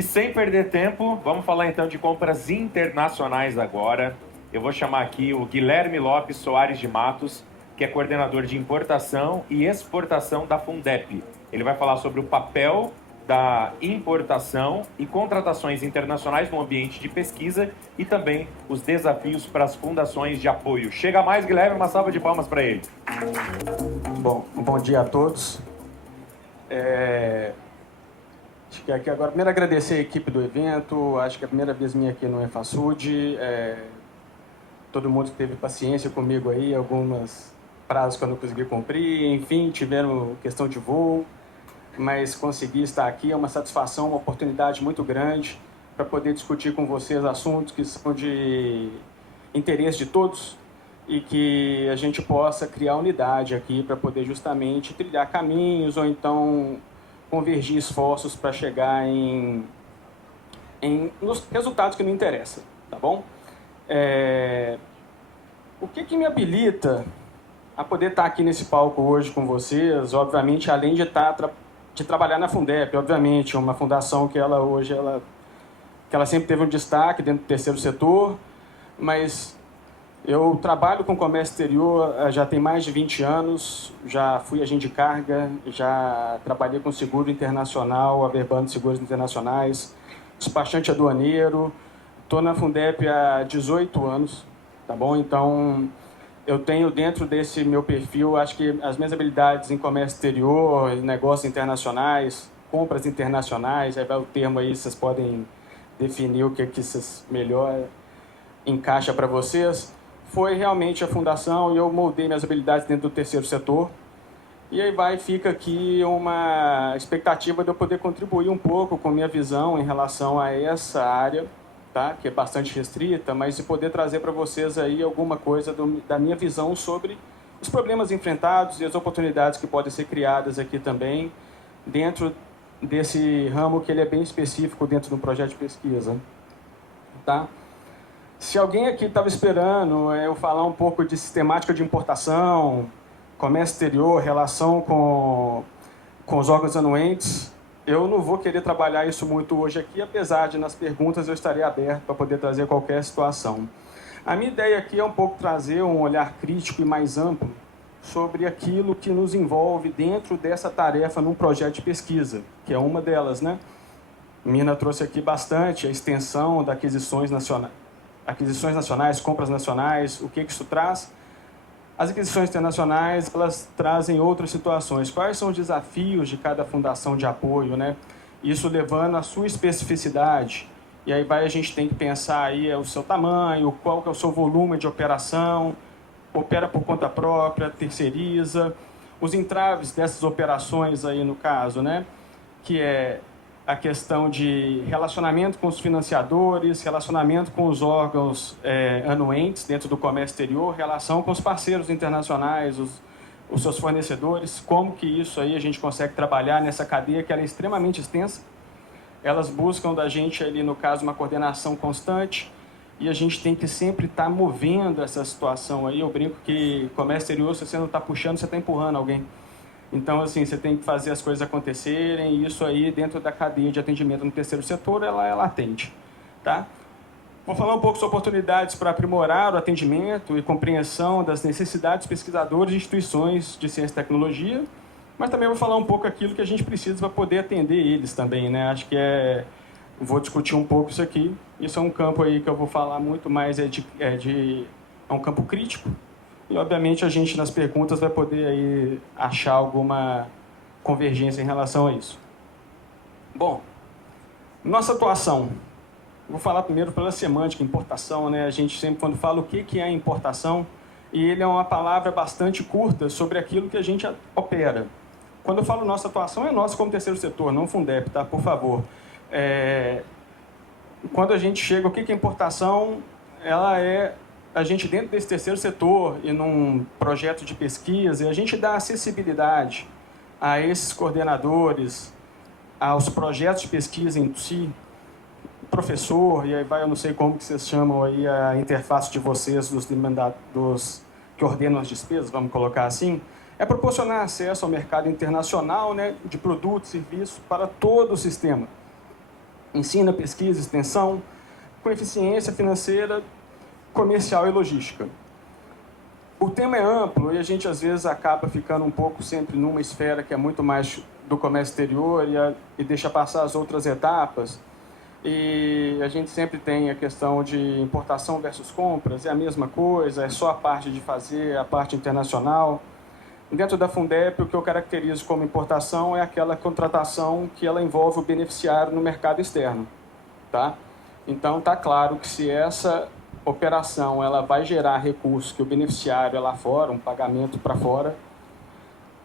E sem perder tempo, vamos falar então de compras internacionais agora. Eu vou chamar aqui o Guilherme Lopes Soares de Matos, que é coordenador de importação e exportação da Fundep. Ele vai falar sobre o papel da importação e contratações internacionais no ambiente de pesquisa e também os desafios para as fundações de apoio. Chega mais, Guilherme, uma salva de palmas para ele. Bom dia a todos. Acho que aqui agora, primeiro agradecer a equipe do evento, acho que é a primeira vez minha aqui no EFASUD, todo mundo que teve paciência comigo aí, alguns prazos que eu não consegui cumprir, enfim, tiveram questão de voo, mas consegui estar aqui, é uma satisfação, uma oportunidade muito grande para poder discutir com vocês assuntos que são de interesse de todos e que a gente possa criar unidade aqui para poder justamente trilhar caminhos ou então convergir esforços para chegar nos resultados que me interessam, tá bom? O que me habilita a poder estar aqui nesse palco hoje com vocês, obviamente, além de trabalhar na Fundep, obviamente, uma fundação que ela sempre teve um destaque dentro do terceiro setor, mas eu trabalho com comércio exterior já tem mais de 20 anos, já fui agente de carga, já trabalhei com seguro internacional, averbando seguros internacionais, despachante aduaneiro, estou na Fundep há 18 anos, tá bom? Então, eu tenho dentro desse meu perfil, acho que as minhas habilidades em comércio exterior, em negócios internacionais, compras internacionais, aí vai o termo aí, vocês podem definir o que vocês melhor encaixa para vocês. Foi realmente a fundação e eu moldei minhas habilidades dentro do terceiro setor. E aí fica aqui uma expectativa de eu poder contribuir um pouco com minha visão em relação a essa área, tá? Que é bastante restrita, mas de poder trazer para vocês aí alguma coisa da minha visão sobre os problemas enfrentados e as oportunidades que podem ser criadas aqui também, dentro desse ramo que ele é bem específico dentro do projeto de pesquisa, tá? Se alguém aqui estava esperando eu falar um pouco de sistemática de importação, comércio exterior, relação com os órgãos anuentes, eu não vou querer trabalhar isso muito hoje aqui, apesar de nas perguntas eu estarei aberto para poder trazer qualquer situação. A minha ideia aqui é um pouco trazer um olhar crítico e mais amplo sobre aquilo que nos envolve dentro dessa tarefa num projeto de pesquisa, que é uma delas, né? Mina trouxe aqui bastante a extensão das aquisições nacionais, compras nacionais, o que isso traz. As aquisições internacionais, elas trazem outras situações. Quais são os desafios de cada fundação de apoio, né? Isso levando a sua especificidade. E aí a gente tem que pensar aí o seu tamanho, qual que é o seu volume de operação, opera por conta própria, terceiriza. Os entraves dessas operações aí no caso, né? Que é a questão de relacionamento com os financiadores, relacionamento com os órgãos anuentes dentro do comércio exterior, relação com os parceiros internacionais, os seus fornecedores, como que isso aí a gente consegue trabalhar nessa cadeia que ela é extremamente extensa. Elas buscam da gente ali, no caso, uma coordenação constante e a gente tem que sempre estar movendo essa situação aí. Eu brinco que comércio exterior, se você não está puxando, você está empurrando alguém. Então, assim, você tem que fazer as coisas acontecerem e isso aí, dentro da cadeia de atendimento no terceiro setor, ela atende, tá? Vou falar um pouco sobre oportunidades para aprimorar o atendimento e compreensão das necessidades dos pesquisadores e instituições de ciência e tecnologia, mas também vou falar um pouco aquilo que a gente precisa para poder atender eles também, né? Acho que vou discutir um pouco isso aqui. Isso é um campo aí que eu vou falar muito mais, é um campo crítico. E, obviamente, a gente, nas perguntas, vai poder aí achar alguma convergência em relação a isso. Bom, nossa atuação. Vou falar primeiro pela semântica, importação, né? A gente sempre, quando fala o que é importação, e ele é uma palavra bastante curta sobre aquilo que a gente opera. Quando eu falo nossa atuação, é nossa como terceiro setor, não Fundep, tá? Por favor. Quando a gente chega, o que é importação? Ela é a gente dentro desse terceiro setor e num projeto de pesquisa, a gente dá acessibilidade a esses coordenadores, aos projetos de pesquisa em si, professor, e aí eu não sei como que vocês chamam aí a interface de vocês, dos que ordenam as despesas, vamos colocar assim, é proporcionar acesso ao mercado internacional, né, de produtos e serviços para todo o sistema. ensino, pesquisa, extensão, com eficiência financeira, comercial e logística. O tema é amplo e a gente às vezes acaba ficando um pouco sempre numa esfera que é muito mais do comércio exterior e deixa passar as outras etapas. E a gente sempre tem a questão de importação versus compras, é a mesma coisa, é só a parte de fazer, a parte internacional. Dentro da Fundep, o que eu caracterizo como importação é aquela contratação que ela envolve o beneficiário no mercado externo, tá? Então, está claro que se essa operação ela vai gerar recursos que o beneficiário é lá fora, um pagamento para fora,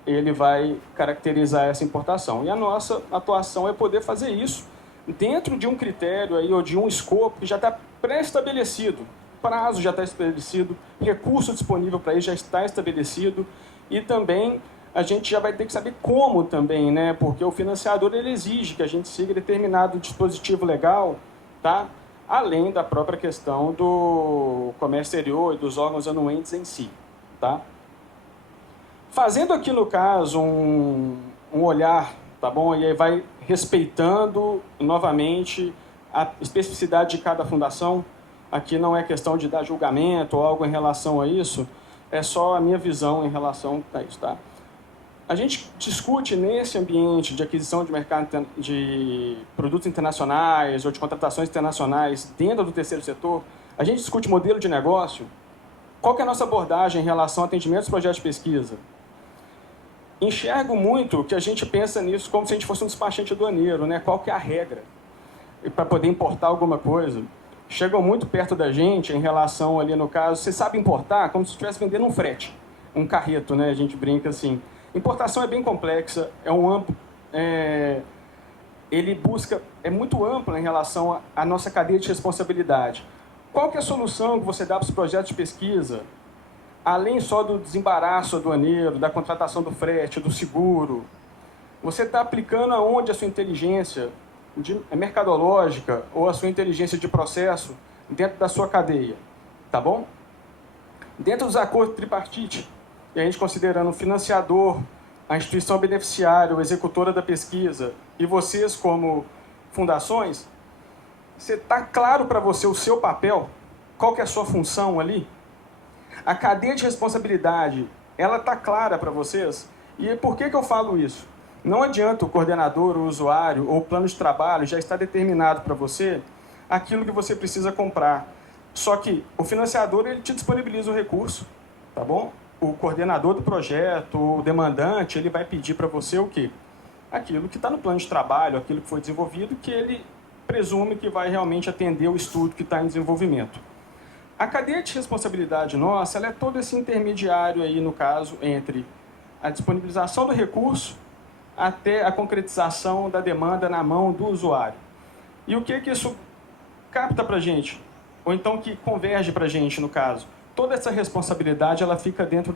ele vai caracterizar essa importação. E a nossa atuação é poder fazer isso dentro de um critério aí, ou de um escopo que já está pré-estabelecido, prazo já está estabelecido, recurso disponível para isso já está estabelecido, e também a gente já vai ter que saber como também, né? Porque o financiador ele exige que a gente siga determinado dispositivo legal, tá? Além da própria questão do comércio exterior e dos órgãos anuentes em si, tá? Fazendo aqui no caso um olhar, tá bom? E aí vai respeitando novamente a especificidade de cada fundação. Aqui não é questão de dar julgamento ou algo em relação a isso, é só a minha visão em relação a isso, tá? A gente discute nesse ambiente de aquisição de mercado de produtos internacionais ou de contratações internacionais dentro do terceiro setor, a gente discute modelo de negócio. Qual que é a nossa abordagem em relação a atendimentos e projetos de pesquisa? Enxergo muito que a gente pensa nisso como se a gente fosse um despachante aduaneiro, né? Qual que é a regra para poder importar alguma coisa? Chegam muito perto da gente em relação ali no caso, você sabe importar como se estivesse vendendo um frete, um carreto, né? A gente brinca assim. Importação é bem complexa, é um amplo, ele busca, é muito amplo em relação à nossa cadeia de responsabilidade. Qual que é a solução que você dá para os projetos de pesquisa? Além só do desembaraço aduaneiro, da contratação do frete, do seguro, você está aplicando aonde a sua inteligência mercadológica ou a sua inteligência de processo dentro da sua cadeia, tá bom? Dentro dos acordos tripartite, e a gente considerando o financiador, a instituição beneficiária, o executora da pesquisa e vocês como fundações, você está claro para você o seu papel, qual que é a sua função ali? A cadeia de responsabilidade, ela está clara para vocês? E por que eu falo isso? Não adianta o coordenador, o usuário ou o plano de trabalho já está determinado para você aquilo que você precisa comprar. Só que o financiador ele te disponibiliza o recurso, tá bom? O coordenador do projeto, o demandante, ele vai pedir para você o quê? Aquilo que está no plano de trabalho, aquilo que foi desenvolvido, que ele presume que vai realmente atender o estudo que está em desenvolvimento. A cadeia de responsabilidade nossa, ela é todo esse intermediário aí, no caso, entre a disponibilização do recurso até a concretização da demanda na mão do usuário. E o que isso capta para a gente? Ou então que converge para a gente, no caso? Toda essa responsabilidade ela fica dentro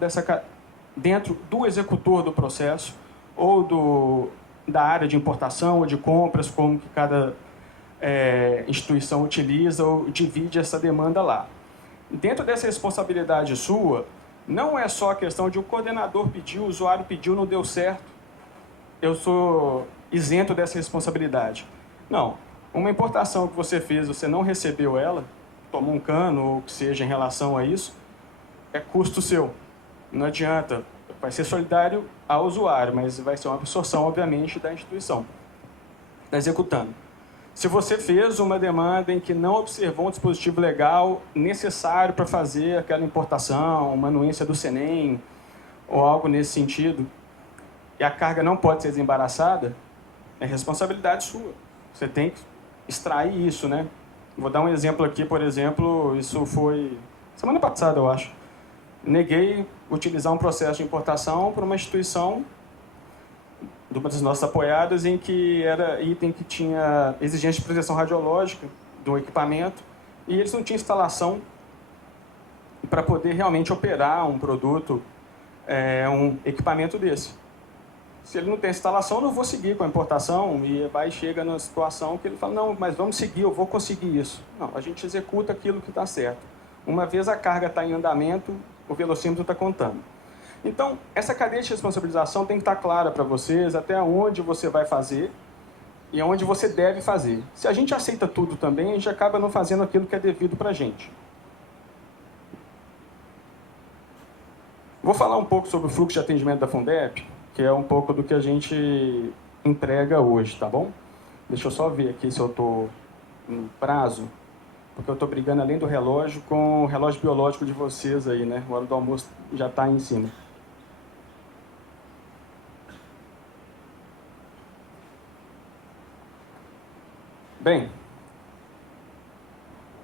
do executor do processo ou da área de importação ou de compras, como que cada instituição utiliza ou divide essa demanda lá. Dentro dessa responsabilidade sua, não é só a questão de o coordenador pediu, o usuário pediu, não deu certo, eu sou isento dessa responsabilidade. Não, uma importação que você fez, você não recebeu ela, tomou um cano ou o que seja em relação a isso, é custo seu. Não adianta, vai ser solidário ao usuário, mas vai ser uma absorção, obviamente, da instituição. Está executando. Se você fez uma demanda em que não observou um dispositivo legal necessário para fazer aquela importação, uma anuência do Senem, ou algo nesse sentido, e a carga não pode ser desembaraçada, é responsabilidade sua. Você tem que extrair isso, né? Vou dar um exemplo aqui, por exemplo, isso foi semana passada, eu acho. Neguei utilizar um processo de importação para uma instituição de uma das nossas apoiadas em que era item que tinha exigência de proteção radiológica do equipamento e eles não tinham instalação para poder realmente operar um produto, um equipamento desse. Se ele não tem instalação, eu não vou seguir com a importação e vai chega na situação que ele fala, não, mas vamos seguir, eu vou conseguir isso. Não, a gente executa aquilo que está certo. Uma vez a carga está em andamento, o velocímetro está contando. Então, essa cadeia de responsabilização tem que estar clara para vocês, até onde você vai fazer e onde você deve fazer. Se a gente aceita tudo também, a gente acaba não fazendo aquilo que é devido para a gente. Vou falar um pouco sobre o fluxo de atendimento da Fundep, que é um pouco do que a gente entrega hoje, tá bom? Deixa eu só ver aqui se eu estou no prazo, porque eu estou brigando além do relógio com o relógio biológico de vocês aí, né? A hora do almoço já está aí em cima. Bem,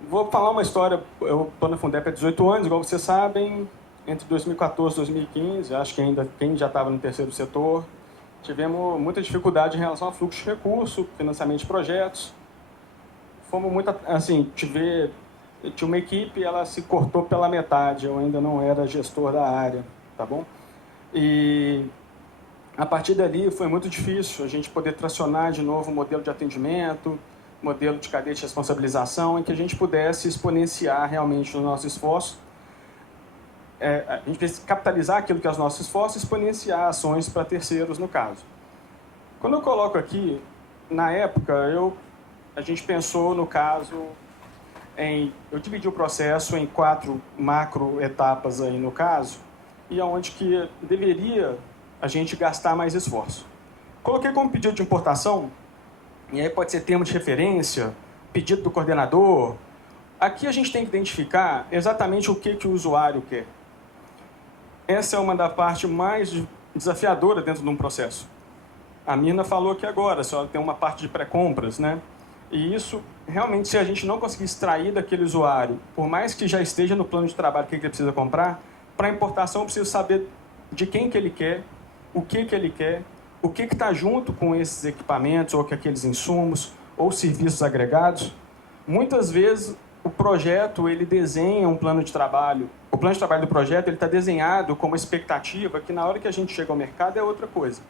vou falar uma história. Eu estou na Fundep há 18 anos, igual vocês sabem. Entre 2014 e 2015, acho que ainda quem já estava no terceiro setor, tivemos muita dificuldade em relação ao fluxo de recurso, financiamento de projetos. Fomos muito, assim, tinha uma equipe, ela se cortou pela metade, eu ainda não era gestor da área, tá bom? E a partir dali foi muito difícil a gente poder tracionar de novo o modelo de atendimento, modelo de cadeia de responsabilização, em que a gente pudesse exponenciar realmente o nosso esforço. A gente precisa capitalizar aquilo que é os nossos esforços e exponenciar ações para terceiros, no caso. Quando eu coloco aqui, na época, a gente pensou, no caso, eu dividi o processo em 4 macro etapas aí, no caso, e aonde que deveria a gente gastar mais esforço. Coloquei como pedido de importação, e aí pode ser termo de referência, pedido do coordenador. Aqui a gente tem que identificar exatamente o que o usuário quer. Essa é uma da parte mais desafiadora dentro de um processo. A Mirna falou aqui agora, só tem uma parte de pré-compras, né? E isso, realmente, se a gente não conseguir extrair daquele usuário, por mais que já esteja no plano de trabalho o que ele precisa comprar, para importação eu preciso saber de quem que ele quer, o que ele quer, o que está junto com esses equipamentos, ou com aqueles insumos, ou serviços agregados. Muitas vezes, o projeto, ele desenha um plano de trabalho. O plano de trabalho do projeto está desenhado com uma expectativa que, na hora que a gente chega ao mercado, é outra coisa.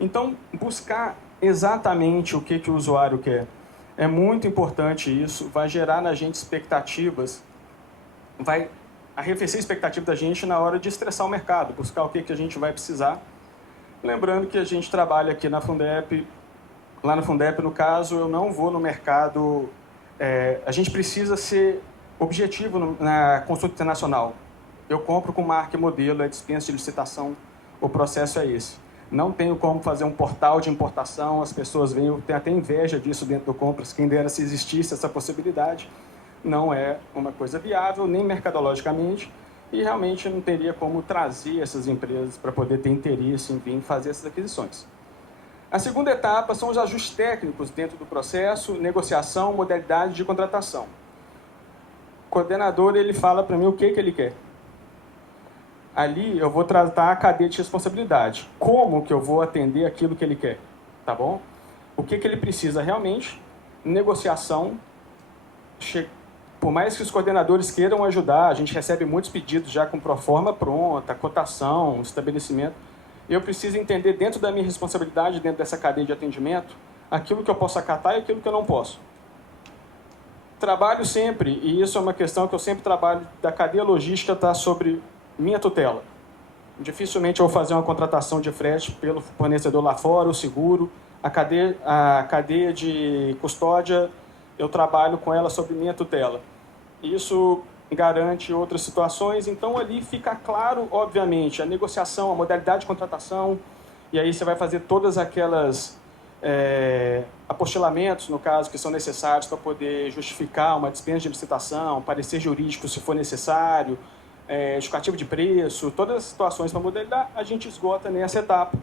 Então, buscar exatamente o que o usuário quer. É muito importante isso, vai gerar na gente expectativas, vai arrefecer a expectativa da gente na hora de estressar o mercado, buscar o que a gente vai precisar. Lembrando que a gente trabalha aqui na Fundep, lá na Fundep, no caso, eu não vou no mercado. A gente precisa ser objetivo na consulta internacional. Eu compro com marca e modelo, é dispensa de licitação, o processo é esse. Não tenho como fazer um portal de importação, as pessoas vêm, eu tenho até inveja disso dentro do Compras, quem dera se existisse essa possibilidade. Não é uma coisa viável, nem mercadologicamente, e realmente não teria como trazer essas empresas para poder ter interesse em vir fazer essas aquisições. A segunda etapa são os ajustes técnicos dentro do processo, negociação, modalidade de contratação. O coordenador, ele fala para mim o que ele quer. Ali eu vou tratar a cadeia de responsabilidade. Como que eu vou atender aquilo que ele quer? Tá bom? O que ele precisa realmente? Negociação. Por mais que os coordenadores queiram ajudar, a gente recebe muitos pedidos já com proforma pronta, cotação, estabelecimento. Eu preciso entender dentro da minha responsabilidade, dentro dessa cadeia de atendimento, aquilo que eu posso acatar e aquilo que eu não posso. Trabalho sempre, e isso é uma questão que eu sempre trabalho, da cadeia logística está sobre minha tutela. Dificilmente eu vou fazer uma contratação de frete pelo fornecedor lá fora, o seguro. A cadeia de custódia, eu trabalho com ela sob minha tutela. Isso garante outras situações, então ali fica claro, obviamente, a negociação, a modalidade de contratação, e aí você vai fazer todas aquelas apostilamentos, no caso, que são necessários para poder justificar uma dispensa de licitação, parecer jurídico se for necessário, justificativo de preço, todas as situações para modelizar, a gente esgota nessa etapa,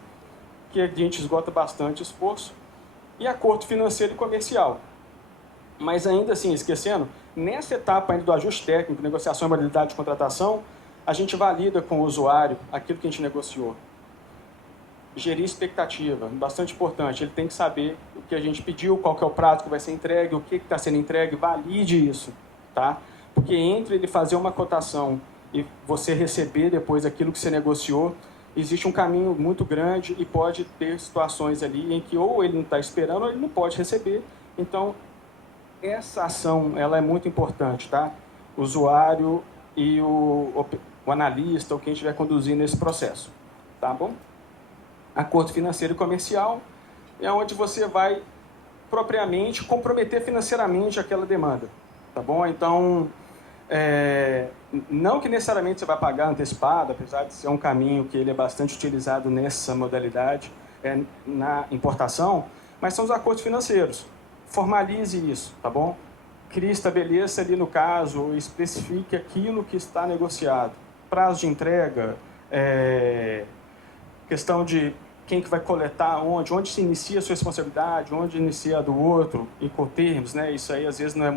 que a gente esgota bastante esforço, e acordo financeiro e comercial. Mas ainda assim, esquecendo, nessa etapa ainda do ajuste técnico, negociação e modalidade de contratação, a gente valida com o usuário aquilo que a gente negociou. Gerir expectativa, bastante importante. Ele tem que saber o que a gente pediu, qual que é o prazo que vai ser entregue, o que está sendo entregue, valide isso, tá? Porque entre ele fazer uma cotação e você receber depois aquilo que você negociou, existe um caminho muito grande e pode ter situações ali em que ou ele não está esperando ou ele não pode receber. Então, essa ação ela é muito importante, tá? O usuário e o analista ou quem estiver conduzindo esse processo, tá bom? Acordo financeiro e comercial é onde você vai propriamente comprometer financeiramente aquela demanda, tá bom? Então, não que necessariamente você vai pagar antecipado, apesar de ser um caminho que ele é bastante utilizado nessa modalidade, na importação, mas são os acordos financeiros. Formalize isso, tá bom? Crie, estabeleça ali no caso, especifique aquilo que está negociado. Prazo de entrega, questão de quem que vai coletar onde se inicia a sua responsabilidade, onde inicia a do outro, em termos, né? Isso aí às vezes não é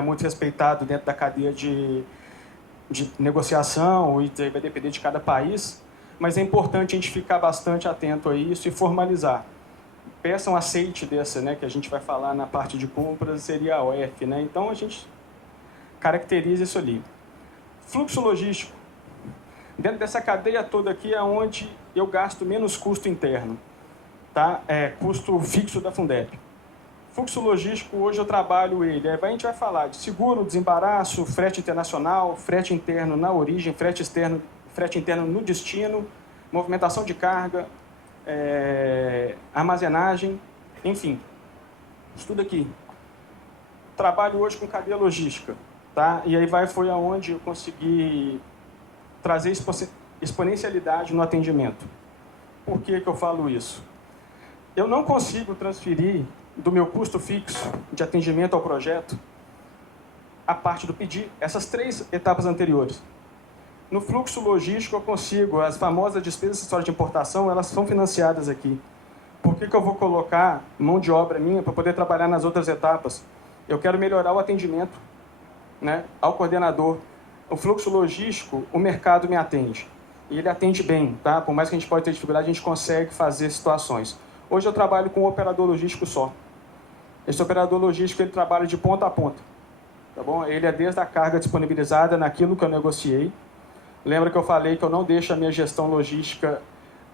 muito respeitado dentro da cadeia de negociação, e vai depender de cada país, mas é importante a gente ficar bastante atento a isso e formalizar. Peçam aceite dessa, né, que a gente vai falar na parte de compras, seria a OF, né? Então a gente caracteriza isso ali. Fluxo logístico. Dentro dessa cadeia toda aqui é onde eu gasto menos custo interno, tá? Custo fixo da Fundep. Fluxo logístico, hoje eu trabalho ele. Aí a gente vai falar de seguro, desembaraço, frete internacional, frete interno na origem, frete interno no destino, movimentação de carga, armazenagem, enfim. Isso tudo aqui. Trabalho hoje com cadeia logística, tá? E aí foi aonde eu consegui trazer exponencialidade no atendimento. Por que eu falo isso? Eu não consigo transferir do meu custo fixo de atendimento ao projeto a parte do pedir, essas 3 etapas anteriores. No fluxo logístico eu consigo, as famosas despesas acessórias de importação, elas são financiadas aqui. Por que eu vou colocar mão de obra minha para poder trabalhar nas outras etapas? Eu quero melhorar o atendimento, né, ao coordenador. O fluxo logístico, o mercado me atende. E ele atende bem, tá? Por mais que a gente pode ter dificuldade, a gente consegue fazer situações. Hoje eu trabalho com um operador logístico só. Esse operador logístico, ele trabalha de ponta a ponta, tá bom? Ele é desde a carga disponibilizada naquilo que eu negociei. Lembra que eu falei que eu não deixo a minha gestão logística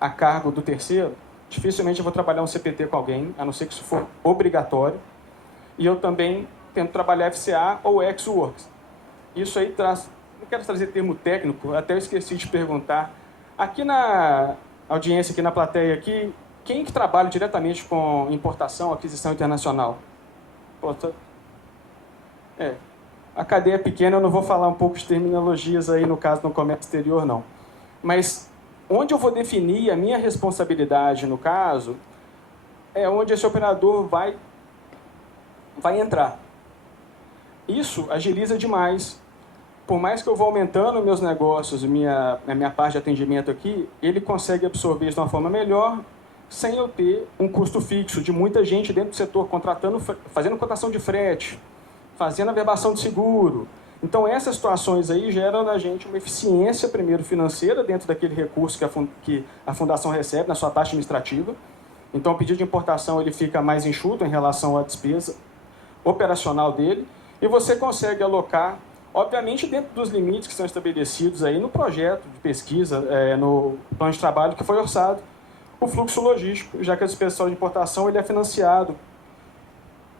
a cargo do terceiro? Dificilmente eu vou trabalhar um CPT com alguém, a não ser que isso for obrigatório. E eu também tento trabalhar FCA ou ex-works. Isso aí traz... Não quero trazer termo técnico, até eu esqueci de perguntar. Aqui na audiência, aqui na plateia, aqui, quem que trabalha diretamente com importação, aquisição internacional? A cadeia é pequena, eu não vou falar um pouco de terminologias aí, no caso, no comércio exterior, não. Mas onde eu vou definir a minha responsabilidade, no caso, é onde esse operador vai entrar. Isso agiliza demais. Por mais que eu vou aumentando meus negócios, a minha parte de atendimento aqui, ele consegue absorver isso de uma forma melhor, sem eu ter um custo fixo de muita gente dentro do setor contratando, fazendo cotação de frete, fazendo averbação de seguro. Então, essas situações aí geram na gente uma eficiência, primeiro, financeira, dentro daquele recurso que a fundação recebe na sua taxa administrativa. Então, o pedido de importação ele fica mais enxuto em relação à despesa operacional dele, e você consegue alocar, obviamente, dentro dos limites que são estabelecidos aí no projeto de pesquisa, no plano de trabalho que foi orçado, o fluxo logístico, já que a despesa de importação ele é financiado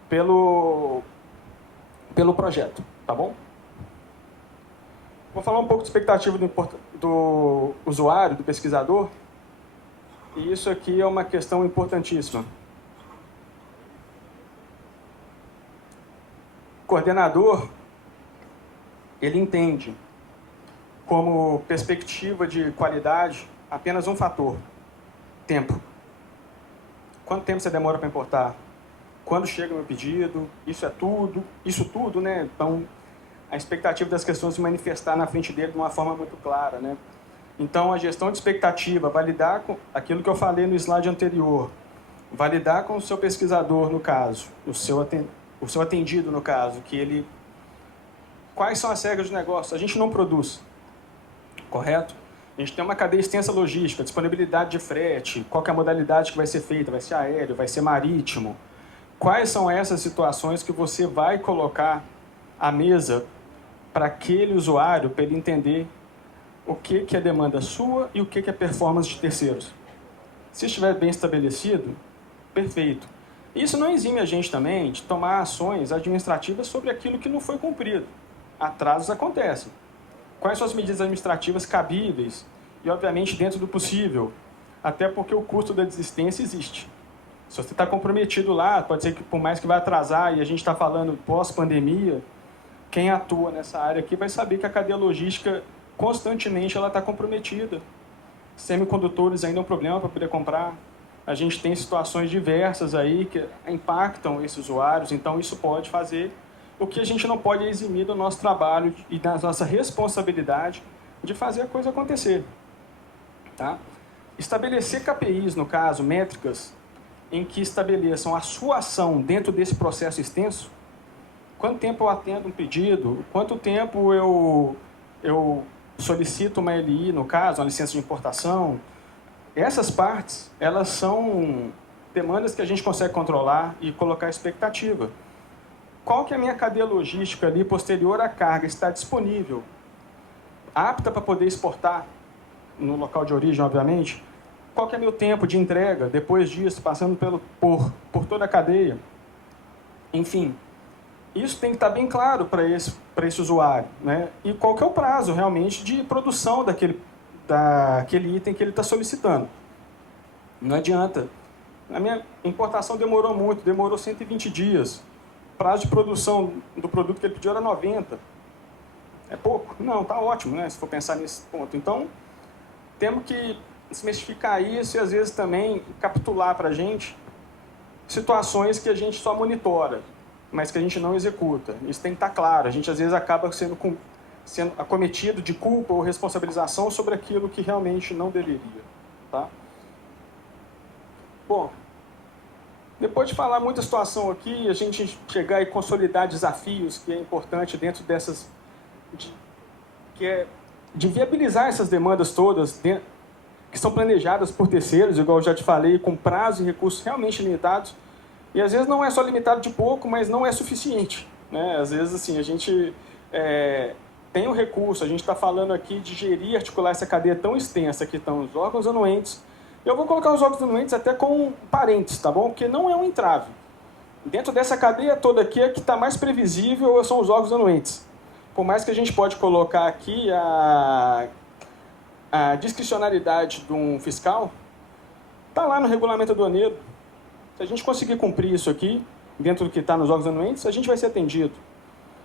pelo projeto, tá bom? Vou falar um pouco de expectativa do usuário, do pesquisador, e isso aqui é uma questão importantíssima. O coordenador, ele entende como perspectiva de qualidade apenas um fator: tempo. Quanto tempo você demora para importar? Quando chega o meu pedido? Isso tudo, né? Então, a expectativa das questões se manifestar na frente dele de uma forma muito clara, né? Então, a gestão de expectativa, validar com aquilo que eu falei no slide anterior, validar com o seu pesquisador, no caso, o seu atendido, no caso, que ele... Quais são as regras do negócio? A gente não produz, correto? A gente tem uma cadeia extensa logística, disponibilidade de frete, qual que é a modalidade que vai ser feita, vai ser aéreo, vai ser marítimo. Quais são essas situações que você vai colocar à mesa para aquele usuário, para ele entender o que é demanda sua e o que é performance de terceiros? Se estiver bem estabelecido, perfeito. Isso não exime a gente também de tomar ações administrativas sobre aquilo que não foi cumprido. Atrasos acontecem. Quais são as medidas administrativas cabíveis e, obviamente, dentro do possível, até porque o custo da desistência existe. Se você está comprometido lá, pode ser que por mais que vai atrasar, e a gente está falando pós-pandemia, quem atua nessa área aqui vai saber que a cadeia logística constantemente ela está comprometida. Semicondutores ainda é um problema para poder comprar. A gente tem situações diversas aí que impactam esses usuários, então isso pode fazer o que a gente não pode eximir do nosso trabalho e da nossa responsabilidade de fazer a coisa acontecer. Tá? Estabelecer KPIs, no caso, métricas, em que estabeleçam a sua ação dentro desse processo extenso. Quanto tempo eu atendo um pedido? Quanto tempo eu solicito uma LI, no caso, uma licença de importação? Essas partes, elas são demandas que a gente consegue controlar e colocar expectativa. Qual que é a minha cadeia logística ali posterior à carga? Está disponível, apta para poder exportar no local de origem, obviamente? Qual que é meu tempo de entrega depois disso, passando por toda a cadeia? Enfim, isso tem que estar bem claro para esse usuário, né? E qual que é o prazo realmente de produção daquele item que ele está solicitando. Não adianta. A minha importação demorou muito, demorou 120 dias. O prazo de produção do produto que ele pediu era 90. É pouco? Não, está ótimo, né? Se for pensar nesse ponto. Então, temos que desmistificar isso e, às vezes, também capitular para a gente situações que a gente só monitora, mas que a gente não executa. Isso tem que estar claro. A gente, às vezes, acaba sendo acometido de culpa ou responsabilização sobre aquilo que realmente não deveria. Tá? Bom, depois de falar muita situação aqui, a gente chegar e consolidar desafios, que é importante dentro dessas... de viabilizar essas demandas todas, que são planejadas por terceiros, igual eu já te falei, com prazo e recursos realmente limitados. E às vezes não é só limitado de pouco, mas não é suficiente. Né? Às vezes, assim, a gente tem um recurso, a gente está falando aqui de gerir e articular essa cadeia tão extensa que estão os órgãos anuentes. Eu vou colocar os órgãos anuentes até com parênteses, tá bom? Porque não é um entrave. Dentro dessa cadeia toda aqui, a que está mais previsível são os órgãos anuentes. Por mais que a gente pode colocar aqui a discricionariedade de um fiscal, está lá no regulamento aduaneiro. Se a gente conseguir cumprir isso aqui, dentro do que está nos órgãos anuentes, a gente vai ser atendido.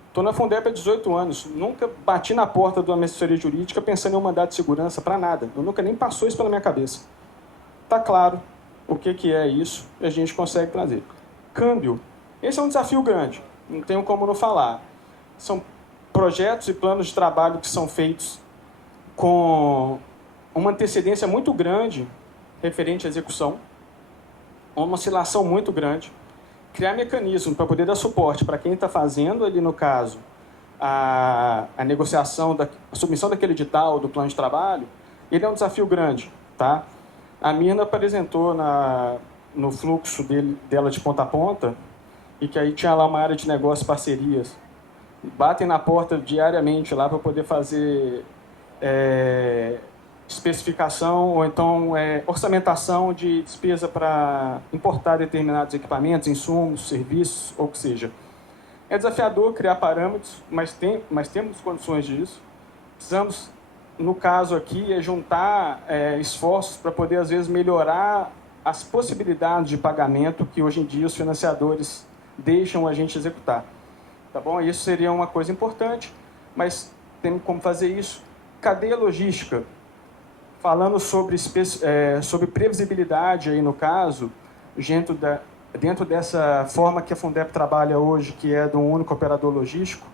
Estou na Fundep há 18 anos, nunca bati na porta de uma assessoria jurídica pensando em um mandado de segurança para nada. Eu nunca nem passou isso pela minha cabeça. Está claro o que é isso e a gente consegue trazer. Câmbio. Esse é um desafio grande, não tenho como não falar. São projetos e planos de trabalho que são feitos com uma antecedência muito grande referente à execução, uma oscilação muito grande, criar mecanismo para poder dar suporte para quem está fazendo ali, no caso, a negociação, a submissão daquele edital, do plano de trabalho, ele é um desafio grande. Tá? A Mirna apresentou no fluxo dela de ponta a ponta, e que aí tinha lá uma área de negócio e parcerias. Batem na porta diariamente lá para poder fazer especificação ou então orçamentação de despesa para importar determinados equipamentos, insumos, serviços, ou o que seja. É desafiador criar parâmetros, mas temos condições disso. Precisamos, no caso aqui, juntar esforços para poder, às vezes, melhorar as possibilidades de pagamento que, hoje em dia, os financiadores deixam a gente executar. Tá bom? Isso seria uma coisa importante, mas temos como fazer isso. Cadeia logística. Falando sobre previsibilidade, aí no caso, dentro dessa forma que a Fundep trabalha hoje, que é de um único operador logístico,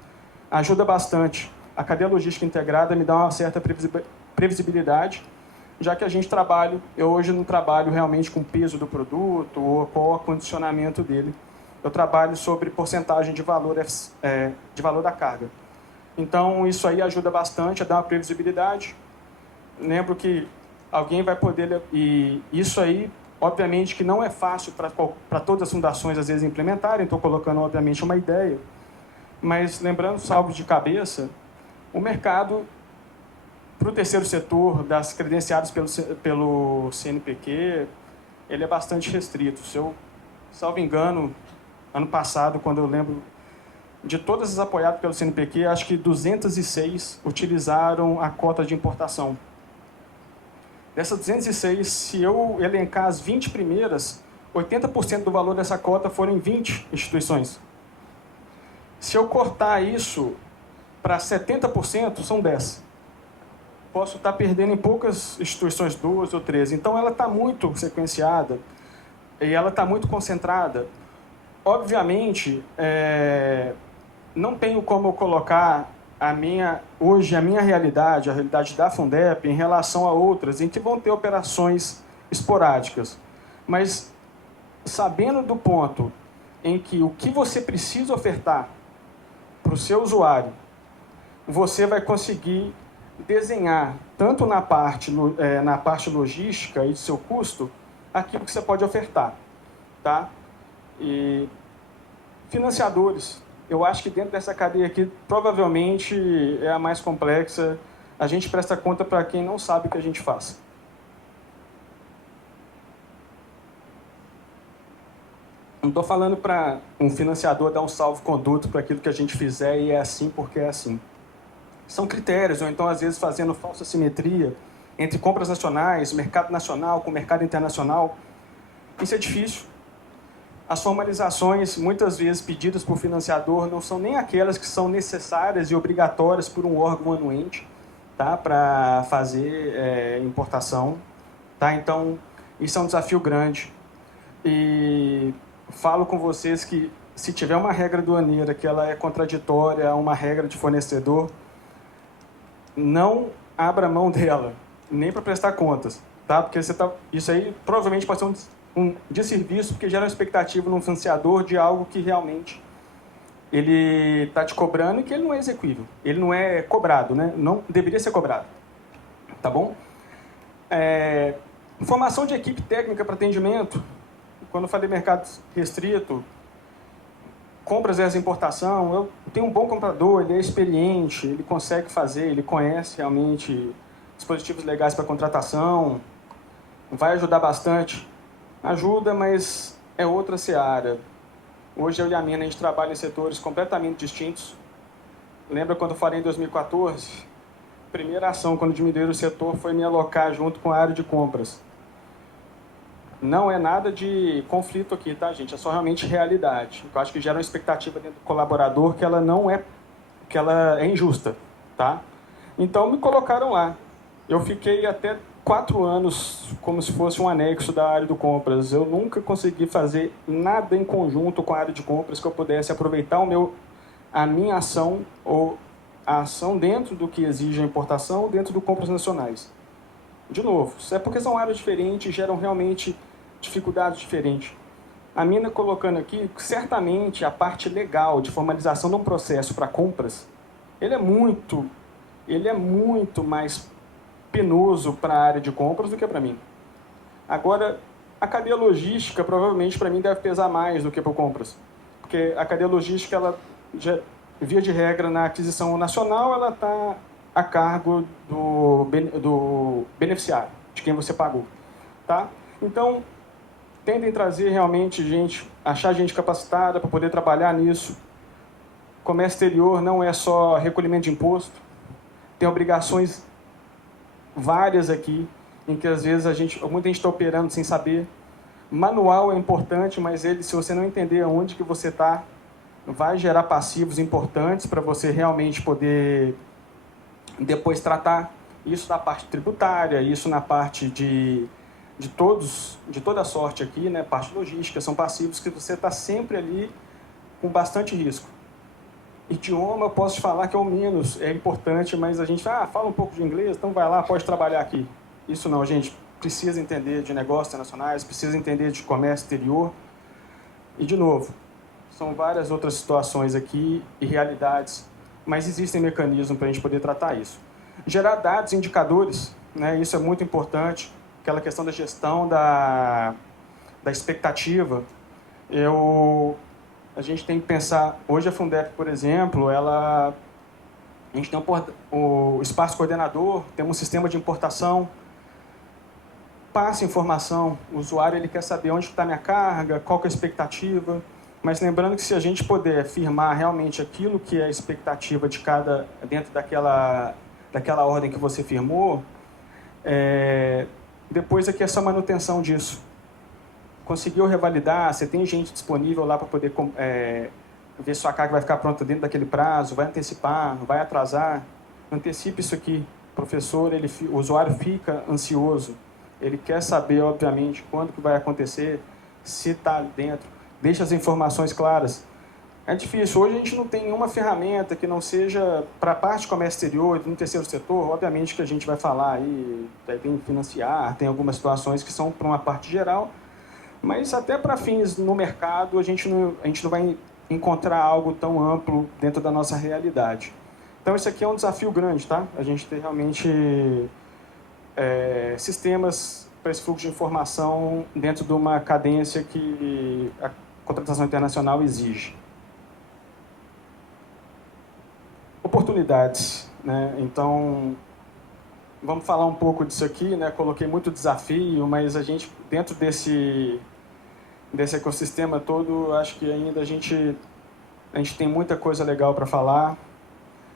ajuda bastante. A cadeia logística integrada me dá uma certa previsibilidade, já que eu hoje não trabalho realmente com o peso do produto ou com o acondicionamento dele. Eu trabalho sobre porcentagem de valor da carga. Então, isso aí ajuda bastante a dar uma previsibilidade. Lembro que alguém vai poder... E isso aí, obviamente, que não é fácil para todas as fundações, às vezes, implementarem. Estou colocando, obviamente, uma ideia. Mas, lembrando, salvo de cabeça, o mercado, para o terceiro setor, das credenciadas pelo CNPq, ele é bastante restrito. Se eu, salvo engano, ano passado, quando eu lembro... De todas as apoiadas pelo CNPq, acho que 206 utilizaram a cota de importação. Dessas 206, se eu elencar as 20 primeiras, 80% do valor dessa cota foram em 20 instituições. Se eu cortar isso para 70%, são 10. Posso estar perdendo em poucas instituições, 2 ou 13. Então, ela está muito sequenciada e ela está muito concentrada. Obviamente, não tenho como eu colocar hoje a minha realidade, a realidade da Fundep, em relação a outras, em que vão ter operações esporádicas. Mas, sabendo do ponto em que o que você precisa ofertar para o seu usuário, você vai conseguir desenhar, tanto na parte logística e de seu custo, aquilo que você pode ofertar. Tá? E financiadores, eu acho que dentro dessa cadeia aqui, provavelmente é a mais complexa. A gente presta conta para quem não sabe o que a gente faz. Não estou falando para um financiador dar um salvo-conduto para aquilo que a gente fizer e é assim porque é assim. São critérios, ou então, às vezes, fazendo falsa simetria entre compras nacionais, mercado nacional com mercado internacional. Isso é difícil. As formalizações, muitas vezes pedidas por financiador, não são nem aquelas que são necessárias e obrigatórias por um órgão anuente, tá? Para fazer importação. Tá? Então, isso é um desafio grande. E falo com vocês que, se tiver uma regra aduaneira que ela é contraditória a uma regra de fornecedor, não abra mão dela, nem para prestar contas, tá? Porque isso aí provavelmente pode ser um desserviço, porque gera uma expectativa no financiador de algo que realmente ele está te cobrando e que ele não é execuível. Ele não é cobrado, né? Não deveria ser cobrado, tá bom? Formação de equipe técnica para atendimento. Quando eu falei mercado restrito, compras versus importação, eu tenho um bom comprador, ele é experiente, ele consegue fazer, ele conhece realmente dispositivos legais para contratação, vai ajudar bastante. Ajuda, mas é outra seara. Hoje eu e a Mina, a gente trabalha em setores completamente distintos. Lembra quando eu falei em 2014? A primeira ação, quando diminuíram o setor, foi me alocar junto com a área de compras. Não é nada de conflito aqui, tá, gente? É só realmente realidade. Eu acho que gera uma expectativa dentro do colaborador que ela é injusta, tá? Então, me colocaram lá. Eu fiquei até 4 anos como se fosse um anexo da área de compras. Eu nunca consegui fazer nada em conjunto com a área de compras que eu pudesse aproveitar a minha ação ou a ação dentro do que exige a importação ou dentro do compras nacionais. De novo, isso é porque são áreas diferentes e geram realmente dificuldades diferentes. A Mina colocando aqui, certamente a parte legal de formalização de um processo para compras, ele é muito mais penoso para a área de compras do que para mim. Agora, a cadeia logística provavelmente para mim deve pesar mais do que para compras, porque a cadeia logística, ela, via de regra, na aquisição nacional, ela está a cargo do beneficiário, de quem você pagou. Tá? Então, tentem trazer realmente achar gente capacitada para poder trabalhar nisso. Comércio exterior não é só recolhimento de imposto, tem obrigações várias aqui, em que às vezes muita gente está operando sem saber. Manual é importante, mas se você não entender onde que você está, vai gerar passivos importantes para você realmente poder depois tratar isso da parte tributária, isso na parte de toda a sorte aqui, né? Parte logística, são passivos que você está sempre ali com bastante risco. Idioma, eu posso te falar que é o menos, é importante, mas a gente fala um pouco de inglês, então vai lá, pode trabalhar aqui. Isso não, gente, precisa entender de negócios internacionais, precisa entender de comércio exterior. E, de novo, são várias outras situações aqui e realidades, mas existem mecanismos para a gente poder tratar isso. Gerar dados, indicadores, né? Isso é muito importante, aquela questão da gestão da expectativa. A gente tem que pensar, hoje a Fundep, por exemplo, a gente tem o espaço coordenador, temos um sistema de importação, passa informação, o usuário ele quer saber onde está a minha carga, qual que é a expectativa, mas lembrando que se a gente puder firmar realmente aquilo que é a expectativa de dentro daquela ordem que você firmou, depois aqui é essa manutenção disso. conseguiu revalidar, você tem gente disponível lá para poder ver se sua carga vai ficar pronta dentro daquele prazo, vai antecipar, vai atrasar. Antecipe isso aqui. O professor, o usuário fica ansioso. Ele quer saber, obviamente, quando que vai acontecer, se está dentro. Deixa as informações claras. É difícil. Hoje a gente não tem nenhuma ferramenta que não seja para a parte de comércio exterior e no terceiro setor. Obviamente que a gente vai falar aí, tem financiar, tem algumas situações que são para uma parte geral, mas até para fins no mercado a gente não vai encontrar algo tão amplo dentro da nossa realidade. Então isso aqui é um desafio grande, tá? A gente ter realmente sistemas para esse fluxo de informação dentro de uma cadência que a contratação internacional exige. Oportunidades, né? Então, vamos falar um pouco disso aqui, né? Coloquei muito desafio, mas a gente, dentro desse ecossistema todo, acho que ainda a gente tem muita coisa legal para falar.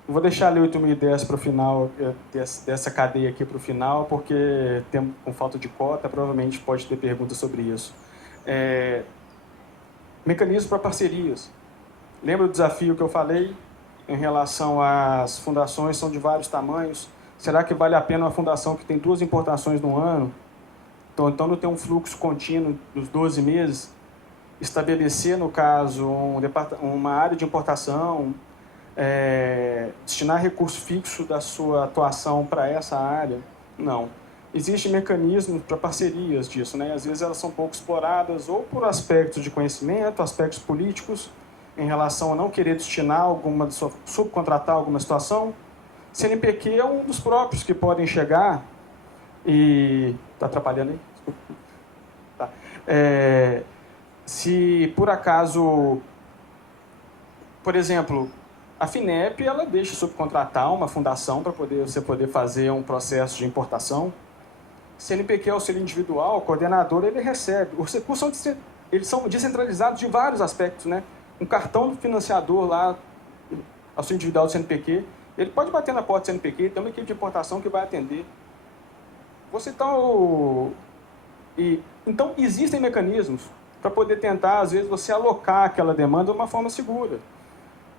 Eu vou deixar ali 8.010 para o final, dessa cadeia aqui para o final, porque com falta de cota, provavelmente pode ter perguntas sobre isso. Mecanismo para parcerias. Lembra o desafio que eu falei em relação às fundações, são de vários tamanhos? Será que vale a pena uma fundação que tem 2 importações no ano? Então não tem um fluxo contínuo dos 12 meses? Estabelecer, no caso, uma área de importação, destinar recurso fixo da sua atuação para essa área? Não. Existem mecanismos para parcerias disso, né? Às vezes elas são pouco exploradas, ou por aspectos de conhecimento, aspectos políticos, em relação a não querer destinar subcontratar alguma situação. CNPq é um dos próprios que podem chegar e... Está atrapalhando aí? Desculpa. Tá. Se por acaso, por exemplo, a FINEP, ela deixa subcontratar uma fundação para você poder fazer um processo de importação. CNPq é auxílio individual, o coordenador ele recebe. Os recursos eles são descentralizados de vários aspectos, né? Um cartão do financiador lá, auxílio individual do CNPq, ele pode bater na porta do CNPq, tem uma equipe de importação que vai atender. Então, existem mecanismos para poder tentar, às vezes, você alocar aquela demanda de uma forma segura.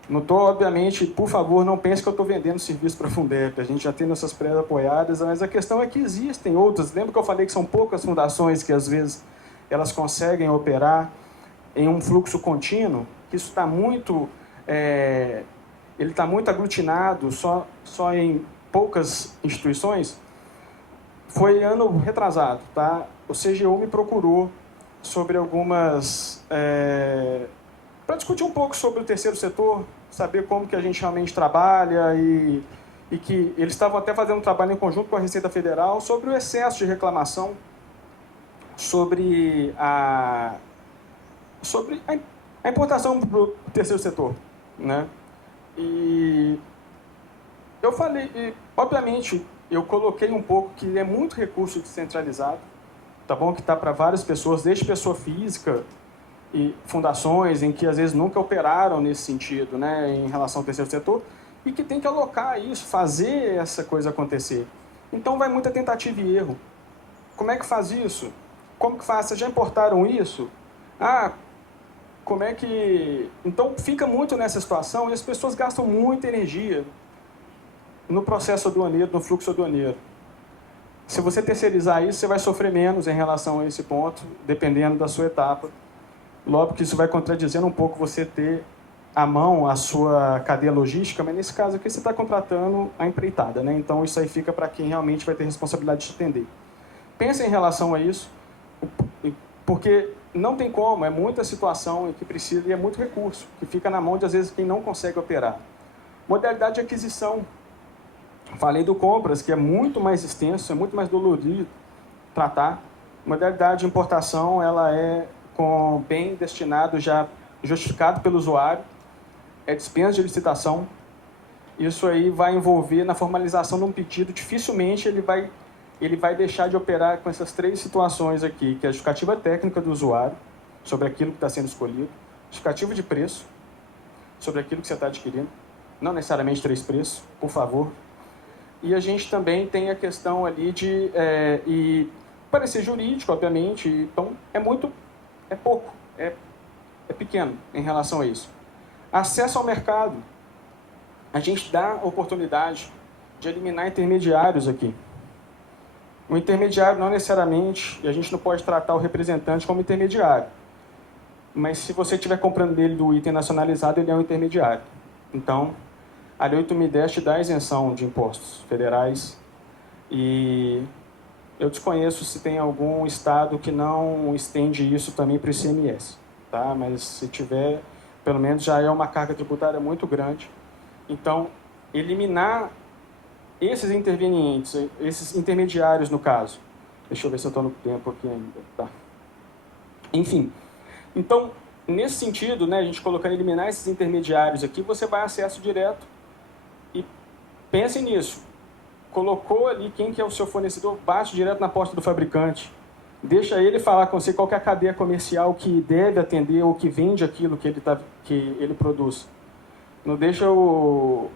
Não estou, obviamente, por favor, não pense que eu estou vendendo serviço para a Fundep, a gente já tem nossas pré-apoiadas, mas a questão é que existem outras. Lembra que eu falei que são poucas fundações que, às vezes, elas conseguem operar em um fluxo contínuo, que isso está muito... ele está muito aglutinado só em poucas instituições. Foi ano retrasado, tá? O CGU me procurou sobre algumas... para discutir um pouco sobre o terceiro setor, saber como que a gente realmente trabalha e que eles estavam até fazendo um trabalho em conjunto com a Receita Federal sobre o excesso de reclamação, sobre a importação para o terceiro setor, né? E eu falei, obviamente, eu coloquei um pouco que é muito recurso descentralizado, tá bom? Que está para várias pessoas, desde pessoa física e fundações em que às vezes nunca operaram nesse sentido, né, em relação ao terceiro setor, e que tem que alocar isso, fazer essa coisa acontecer. Então vai muita tentativa e erro. Como é que faz isso? Como que faz? Vocês já importaram isso? Como é que... Então fica muito nessa situação e as pessoas gastam muita energia no processo aduaneiro, no fluxo aduaneiro. Se você terceirizar isso, você vai sofrer menos em relação a esse ponto, dependendo da sua etapa. Logo que isso vai contradizendo um pouco você ter à mão a sua cadeia logística, mas nesse caso aqui você está contratando a empreitada, né? Então isso aí fica para quem realmente vai ter responsabilidade de atender. Pensa em relação a isso, porque não tem como, é muita situação em que precisa e é muito recurso, que fica na mão de, às vezes, quem não consegue operar. Modalidade de aquisição. Falei do compras, que é muito mais extenso, é muito mais dolorido tratar. Modalidade de importação, ela é com bem destinado, já justificado pelo usuário, é dispensa de licitação. Isso aí vai envolver na formalização de um pedido, dificilmente ele vai deixar de operar com essas 3 situações aqui, que é a justificativa técnica do usuário, sobre aquilo que está sendo escolhido, justificativa de preço, sobre aquilo que você está adquirindo, não necessariamente 3 preços, por favor. E a gente também tem a questão ali de parecer jurídico, obviamente, então é muito é pouco, é pequeno em relação a isso. Acesso ao mercado. A gente dá a oportunidade de eliminar intermediários aqui. O intermediário não necessariamente, e a gente não pode tratar o representante como intermediário, mas se você estiver comprando dele do item nacionalizado, ele é um intermediário. Então, a Lei 8.010 te dá isenção de impostos federais e eu desconheço se tem algum estado que não estende isso também para o ICMS, tá? Mas se tiver, pelo menos já é uma carga tributária muito grande. Então, eliminar esses intervenientes, esses intermediários no caso. Deixa eu ver se eu estou no tempo aqui ainda. Tá. Enfim, então, nesse sentido, né, a gente colocando eliminar esses intermediários aqui, você vai acesso direto e pense nisso. Colocou ali quem que é o seu fornecedor, bate direto na porta do fabricante. Deixa ele falar com você qual que é a cadeia comercial que deve atender ou que vende aquilo que ele produz. Não deixa o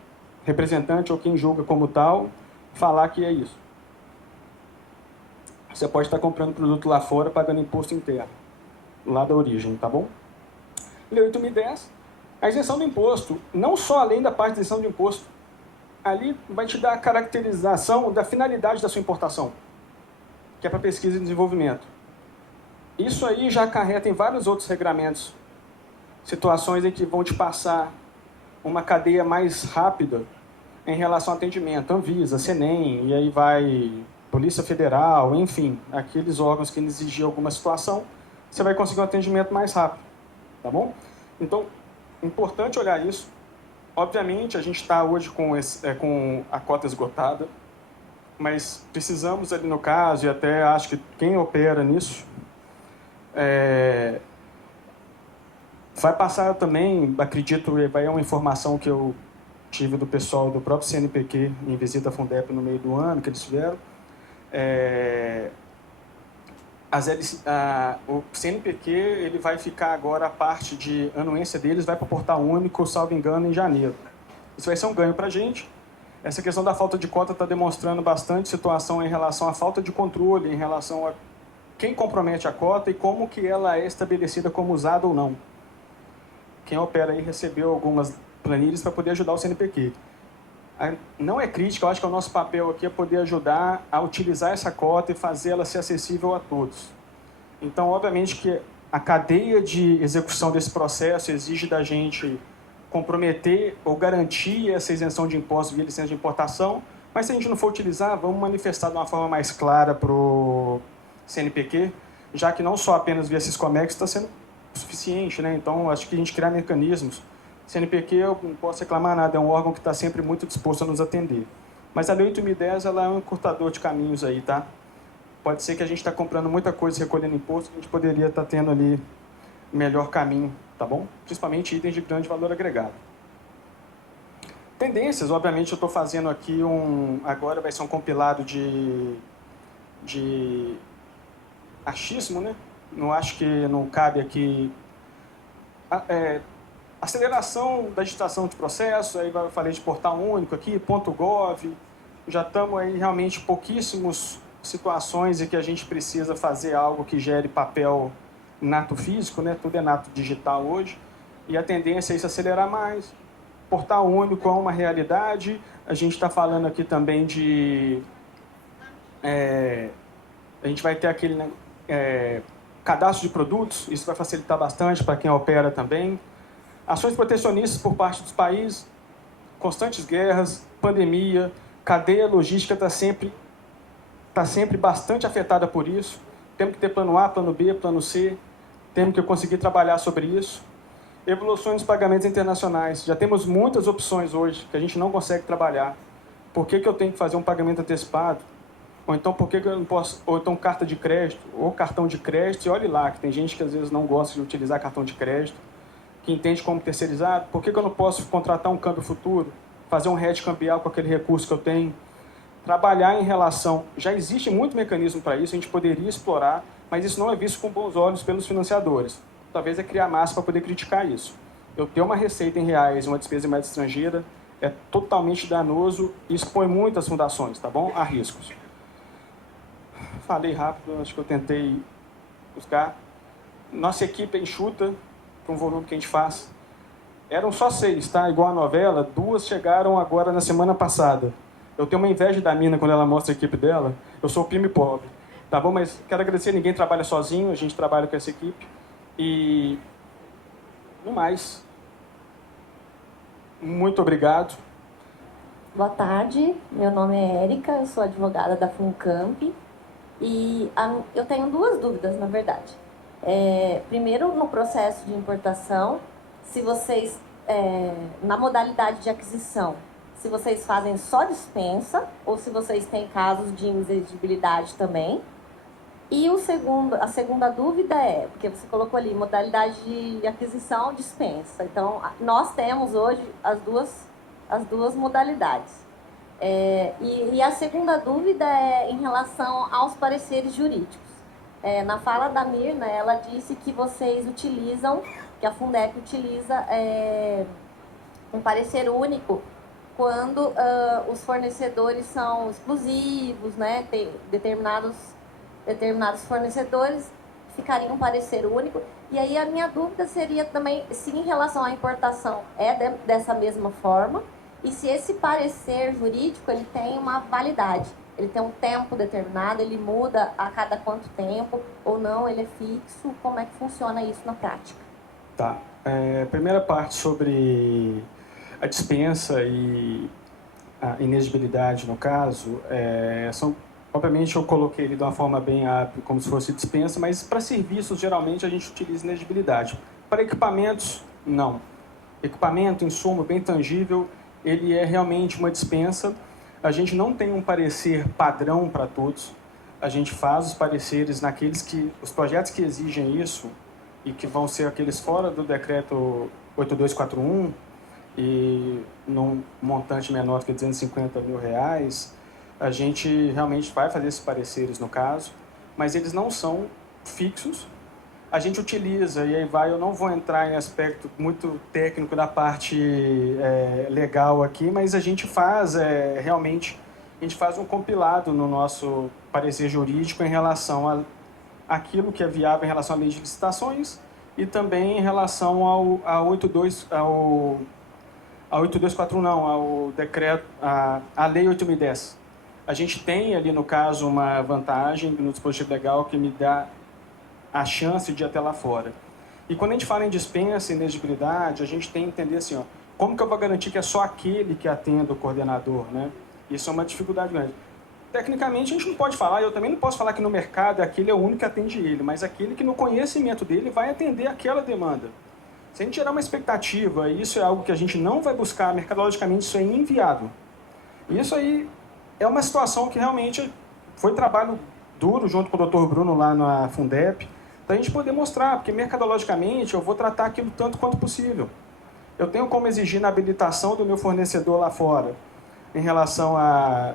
representante ou quem julga como tal falar que é isso. Você pode estar comprando produto lá fora pagando imposto interno, lá da origem, tá bom? Lei 8.010, a isenção do imposto, não só além da parte de isenção de imposto, ali vai te dar a caracterização da finalidade da sua importação, que é para pesquisa e desenvolvimento. Isso aí já acarreta em vários outros regramentos, situações em que vão te passar uma cadeia mais rápida em relação ao atendimento, Anvisa, Senem, e aí vai Polícia Federal, enfim, aqueles órgãos que exigem alguma situação, você vai conseguir um atendimento mais rápido, tá bom? Então, importante olhar isso. Obviamente, a gente está hoje com a cota esgotada, mas precisamos ali no caso, e até acho que quem opera nisso, vai passar também, acredito, vai uma informação que eu tive do pessoal do próprio CNPq em visita à Fundep no meio do ano, que eles tiveram. O CNPq ele vai ficar agora, a parte de anuência deles vai para o portal único, salvo engano, em janeiro. Isso vai ser um ganho para a gente. Essa questão da falta de cota está demonstrando bastante situação em relação à falta de controle, em relação a quem compromete a cota e como que ela é estabelecida como usada ou não. Quem opera aí recebeu algumas planilhas para poder ajudar o CNPq. Não é crítica, eu acho que o nosso papel aqui é poder ajudar a utilizar essa cota e fazer ela ser acessível a todos. Então, obviamente que a cadeia de execução desse processo exige da gente comprometer ou garantir essa isenção de impostos via licença de importação, mas se a gente não for utilizar, vamos manifestar de uma forma mais clara para o CNPq, já que não só apenas via Siscomex está sendo suficiente, né? Então, acho que a gente criar mecanismos. CNPq, eu não posso reclamar nada, é um órgão que está sempre muito disposto a nos atender. Mas a Lei 8.010, ela é um encurtador de caminhos aí, tá? Pode ser que a gente está comprando muita coisa, recolhendo imposto, a gente poderia estar tendo ali melhor caminho, tá bom? Principalmente itens de grande valor agregado. Tendências, obviamente, eu estou fazendo aqui agora vai ser um compilado de achismo, né? Não acho que não cabe aqui... aceleração da digitação de processo, aí eu falei de portal único aqui, .gov, já estamos aí realmente pouquíssimas situações em que a gente precisa fazer algo que gere papel nato físico, né? Tudo é nato digital hoje, e a tendência é isso acelerar mais. Portal único é uma realidade, a gente está falando aqui também de... a gente vai ter aquele cadastro de produtos, isso vai facilitar bastante para quem opera também. Ações protecionistas por parte dos países, constantes guerras, pandemia, cadeia logística está sempre bastante afetada por isso. Temos que ter plano A, plano B, plano C, temos que conseguir trabalhar sobre isso. Evoluções dos pagamentos internacionais. Já temos muitas opções hoje que a gente não consegue trabalhar. Por que eu tenho que fazer um pagamento antecipado? Ou então, por que eu não posso... Ou então, carta de crédito, ou cartão de crédito, e olhe lá, que tem gente que às vezes não gosta de utilizar cartão de crédito, que entende como terceirizado. Por que eu não posso contratar um câmbio futuro, fazer um hedge cambial com aquele recurso que eu tenho? Trabalhar em relação... Já existe muito mecanismo para isso, a gente poderia explorar, mas isso não é visto com bons olhos pelos financiadores. Talvez é criar massa para poder criticar isso. Eu ter uma receita em reais e uma despesa em moeda estrangeira é totalmente danoso e expõe muitas fundações, tá bom? A riscos. Falei rápido, acho que eu tentei buscar. Nossa equipe é enxuta para um volume que a gente faz. Eram só 6, tá? Igual a novela, 2 chegaram agora na semana passada. Eu tenho uma inveja da mina quando ela mostra a equipe dela. Eu sou o primo pobre, tá bom? Mas quero agradecer, ninguém trabalha sozinho, a gente trabalha com essa equipe. E, no mais, muito obrigado. Boa tarde, meu nome é Érica, eu sou advogada da Funcamp e eu tenho 2 dúvidas, na verdade. Primeiro, no processo de importação, se vocês, na modalidade de aquisição, se vocês fazem só dispensa ou se vocês têm casos de inexigibilidade também. E a segunda dúvida é, porque você colocou ali, modalidade de aquisição, dispensa. Então, nós temos hoje as duas modalidades. E a segunda dúvida é em relação aos pareceres jurídicos. Na fala da Mirna, ela disse que vocês utilizam, que a Fundep utiliza um parecer único quando os fornecedores são exclusivos, né? Tem determinados fornecedores ficariam um parecer único. E aí a minha dúvida seria também se em relação à importação dessa mesma forma e se esse parecer jurídico ele tem uma validade, ele tem um tempo determinado, ele muda a cada quanto tempo ou não, ele é fixo, como é que funciona isso na prática? Tá. Primeira parte sobre a dispensa e a inexigibilidade, no caso, obviamente eu coloquei ele de uma forma bem ampla, como se fosse dispensa, mas para serviços, geralmente, a gente utiliza inexigibilidade. Para equipamentos, não. Equipamento, insumo, bem tangível, ele é realmente uma dispensa. A gente não tem um parecer padrão para todos. A gente faz os pareceres os projetos que exigem isso, e que vão ser aqueles fora do decreto 8241, e num montante menor que R$250 mil, a gente realmente vai fazer esses pareceres no caso, mas eles não são fixos. A gente utiliza, e aí eu não vou entrar em aspecto muito técnico da parte legal aqui, mas a gente faz realmente, a gente faz um compilado no nosso parecer jurídico em relação àquilo que é viável em relação à lei de licitações e também em relação ao 8241 não, ao decreto, a lei 8010. A gente tem ali, no caso, uma vantagem no dispositivo legal que me dá a chance de ir até lá fora. E quando a gente fala em dispensa e inexigibilidade, a gente tem que entender assim, como que eu vou garantir que é só aquele que atenda o coordenador, né? Isso é uma dificuldade grande. Tecnicamente, a gente não pode falar, eu também não posso falar que no mercado aquele é o único que atende ele, mas aquele que no conhecimento dele vai atender aquela demanda. Se a gente gerar uma expectativa, e isso é algo que a gente não vai buscar mercadologicamente, isso é inviável. Isso aí é uma situação que realmente foi trabalho duro junto com o Dr. Bruno lá na Fundep, para a gente poder mostrar, porque mercadologicamente eu vou tratar aquilo tanto quanto possível. Eu tenho como exigir na habilitação do meu fornecedor lá fora, em relação a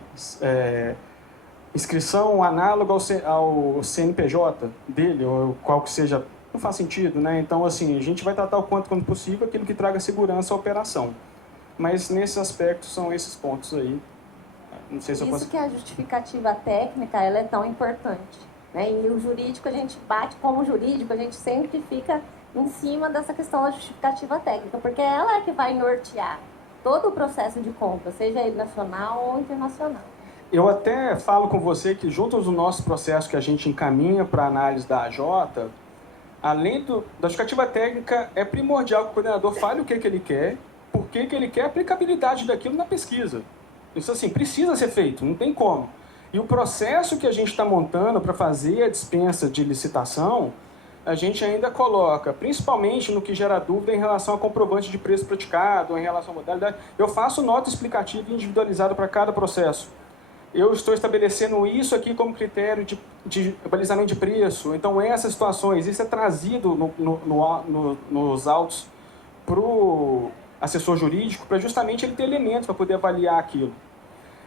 inscrição análoga ao CNPJ dele, ou qual que seja, não faz sentido, né? Então, assim, a gente vai tratar o quanto possível aquilo que traga segurança à operação. Mas, nesse aspecto, são esses pontos aí. Não sei se Isso que a justificativa técnica, ela é tão importante, né? E o jurídico, a gente bate como jurídico, a gente sempre fica em cima dessa questão da justificativa técnica, porque ela é que vai nortear todo o processo de compra, seja ele nacional ou internacional. Eu até falo com você que, junto ao nosso processo que a gente encaminha para a análise da AJ, além da justificativa técnica, é primordial que o coordenador fale o que ele quer, por que ele quer, a aplicabilidade daquilo na pesquisa. Isso, assim, precisa ser feito, não tem como. E o processo que a gente está montando para fazer a dispensa de licitação, a gente ainda coloca, principalmente no que gera dúvida em relação a comprovante de preço praticado, em relação à modalidade. Eu faço nota explicativa individualizada para cada processo. Eu estou estabelecendo isso aqui como critério de balizamento de preço. Então, essas situações, isso é trazido nos autos para o assessor jurídico, para justamente ele ter elementos para poder avaliar aquilo.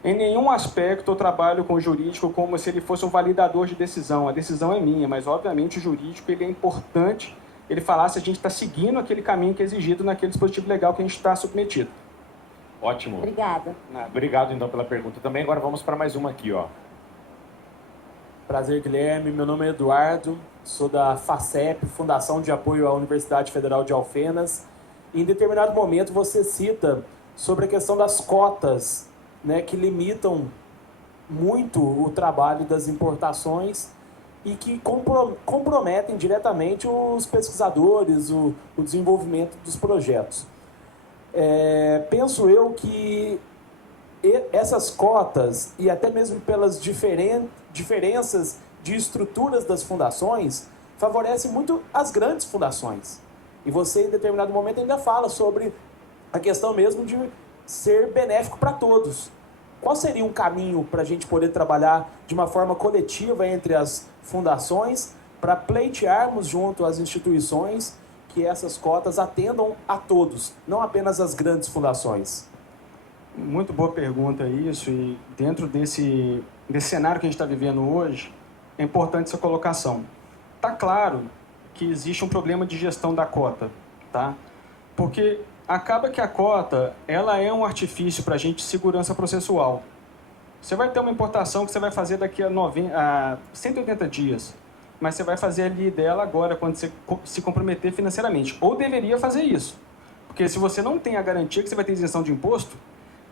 Em nenhum aspecto eu trabalho com o jurídico como se ele fosse um validador de decisão. A decisão é minha, mas obviamente o jurídico ele é importante ele falar se a gente está seguindo aquele caminho que é exigido naquele dispositivo legal que a gente está submetido. Ótimo. Obrigada. Obrigado, então, pela pergunta também. Agora vamos para mais uma aqui, ó. Prazer, Guilherme. Meu nome é Eduardo. sou da FACEP, Fundação de Apoio à Universidade Federal de Alfenas. E em determinado momento você cita sobre a questão das cotas, né, que limitam muito o trabalho das importações e que comprometem diretamente os pesquisadores, o desenvolvimento dos projetos. Penso eu que essas cotas, e até mesmo pelas diferenças de estruturas das fundações, favorecem muito as grandes fundações. E você, em determinado momento, ainda fala sobre a questão mesmo de ser benéfico para todos. Qual seria um caminho para a gente poder trabalhar de uma forma coletiva entre as fundações para pleitearmos junto às instituições que essas cotas atendam a todos, não apenas as grandes fundações? Muito boa pergunta isso, e dentro desse cenário que a gente está vivendo hoje, é importante essa colocação. Está claro que existe um problema de gestão da cota, tá? Porque acaba que a cota, ela é um artifício para a gente de segurança processual. Você vai ter uma importação que você vai fazer daqui a 180 dias, mas você vai fazer ali dela agora, quando você se comprometer financeiramente. Ou deveria fazer isso. Porque se você não tem a garantia que você vai ter isenção de imposto,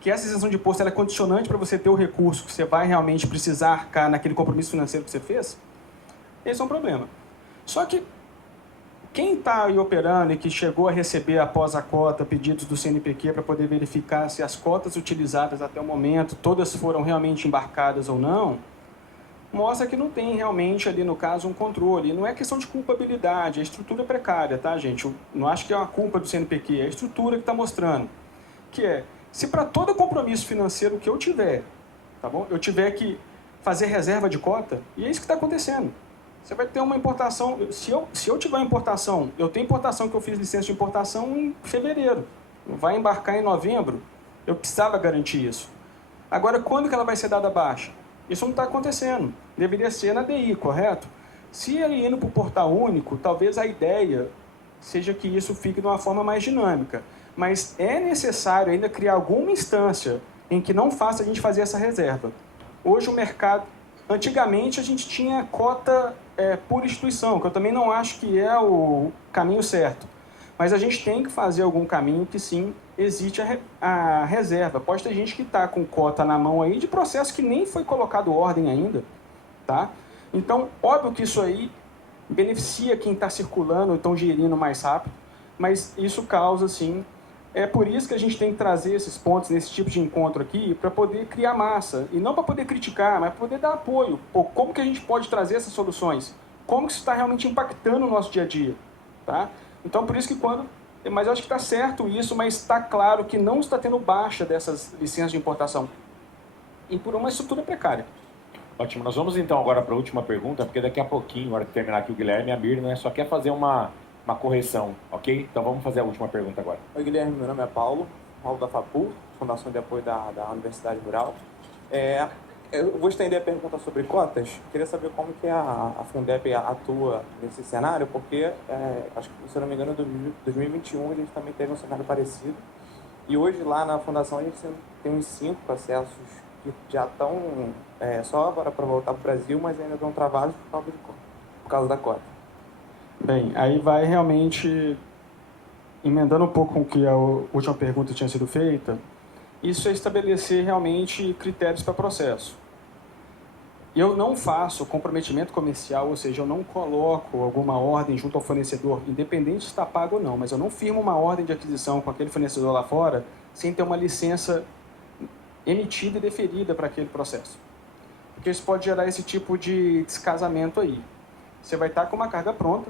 que essa isenção de imposto ela é condicionante para você ter o recurso que você vai realmente precisar arcar naquele compromisso financeiro que você fez, esse é um problema. Só que quem está aí operando e que chegou a receber após a cota pedidos do CNPq para poder verificar se as cotas utilizadas até o momento, todas foram realmente embarcadas ou não, mostra que não tem realmente ali no caso um controle. Não é questão de culpabilidade, é estrutura precária, tá, gente? Eu não acho que é uma culpa do CNPq, é a estrutura que está mostrando. Que é, se para todo compromisso financeiro que eu tiver, tá bom? Eu tiver que fazer reserva de cota, e é isso que está acontecendo. Você vai ter uma importação, se eu tiver uma importação, eu tenho importação que eu fiz licença de importação em fevereiro, vai embarcar em novembro, eu precisava garantir isso. Agora, quando que ela vai ser dada baixa? Isso não está acontecendo, deveria ser na DI, correto? Se ele indo para o portal único, talvez a ideia seja que isso fique de uma forma mais dinâmica, mas é necessário ainda criar alguma instância em que não faça a gente fazer essa reserva. Hoje o mercado, antigamente a gente tinha cota por instituição, que eu também não acho que é o caminho certo. Mas a gente tem que fazer algum caminho que sim, existe a reserva. Pode ter gente que está com cota na mão aí de processo que nem foi colocado ordem ainda, tá? Então, óbvio que isso aí beneficia quem está circulando, então gerindo mais rápido, mas isso causa, sim. É por isso que a gente tem que trazer esses pontos nesse tipo de encontro aqui, para poder criar massa, e não para poder criticar, mas para poder dar apoio. Pô, como que a gente pode trazer essas soluções? Como que isso está realmente impactando o nosso dia a dia? Tá? Então, por isso que mas eu acho que está certo isso, mas está claro que não está tendo baixa dessas licenças de importação. E por uma estrutura precária. Ótimo, nós vamos então agora para a última pergunta, porque daqui a pouquinho, na hora de terminar aqui o Guilherme, a Mirna só quer fazer uma correção, ok? Então vamos fazer a última pergunta agora. Oi, Guilherme, meu nome é Paulo da FAPU, Fundação de Apoio da Universidade Rural. Eu vou estender a pergunta sobre cotas. Queria saber como que a Fundep atua nesse cenário, porque, acho que, se eu não me engano, em 2021 a gente também teve um cenário parecido. E hoje, lá na Fundação, a gente tem uns 5 processos que já estão só agora para voltar para o Brasil, mas ainda estão travados por causa da cota. Bem, aí vai realmente, emendando um pouco com o que a última pergunta tinha sido feita, isso é estabelecer realmente critérios para processo. Eu não faço comprometimento comercial, ou seja, eu não coloco alguma ordem junto ao fornecedor, independente se está pago ou não, mas eu não firmo uma ordem de aquisição com aquele fornecedor lá fora sem ter uma licença emitida e deferida para aquele processo. Porque isso pode gerar esse tipo de descasamento aí. Você vai estar com uma carga pronta,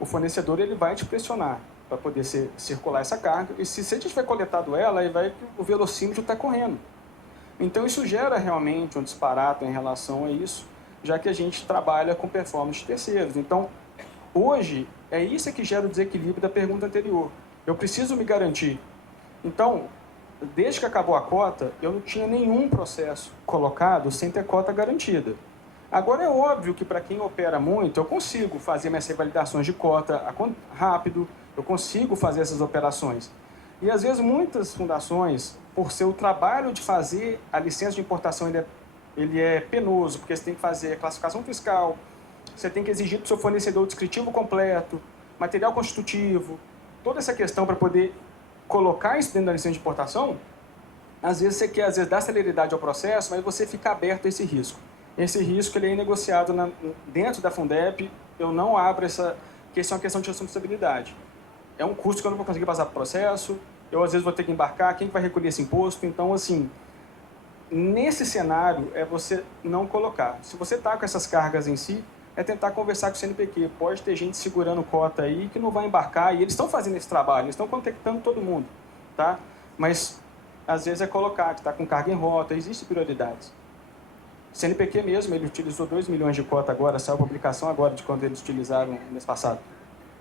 o fornecedor ele vai te pressionar para poder circular essa carga, e se você tiver coletado ela, aí o velocímetro está correndo. Então isso gera realmente um disparate em relação a isso, já que a gente trabalha com performance de terceiros. Então, hoje, é isso que gera o desequilíbrio da pergunta anterior. Eu preciso me garantir. Então, desde que acabou a cota, eu não tinha nenhum processo colocado sem ter cota garantida. Agora é óbvio que para quem opera muito, eu consigo fazer minhas revalidações de cota rápido, eu consigo fazer essas operações. E às vezes muitas fundações, por ser o trabalho de fazer a licença de importação, ele é penoso, porque você tem que fazer classificação fiscal, você tem que exigir do seu fornecedor o descritivo completo, material constitutivo, toda essa questão para poder colocar isso dentro da licença de importação. Às vezes você quer dar celeridade ao processo, mas você fica aberto a esse risco. Esse risco ele é negociado dentro da Fundep. Eu não abro essa questão, é uma questão de responsabilidade. É um custo que eu não vou conseguir passar para o processo, eu às vezes vou ter que embarcar, quem vai recolher esse imposto? Então, assim, nesse cenário é você não colocar. Se você está com essas cargas em si, é tentar conversar com o CNPq. Pode ter gente segurando cota aí que não vai embarcar, e eles estão fazendo esse trabalho, eles estão contactando todo mundo, tá? Mas, às vezes, é colocar que está com carga em rota, existem prioridades. O CNPq mesmo, ele utilizou 2 milhões de cota agora, saiu a publicação agora de quanto eles utilizaram no mês passado.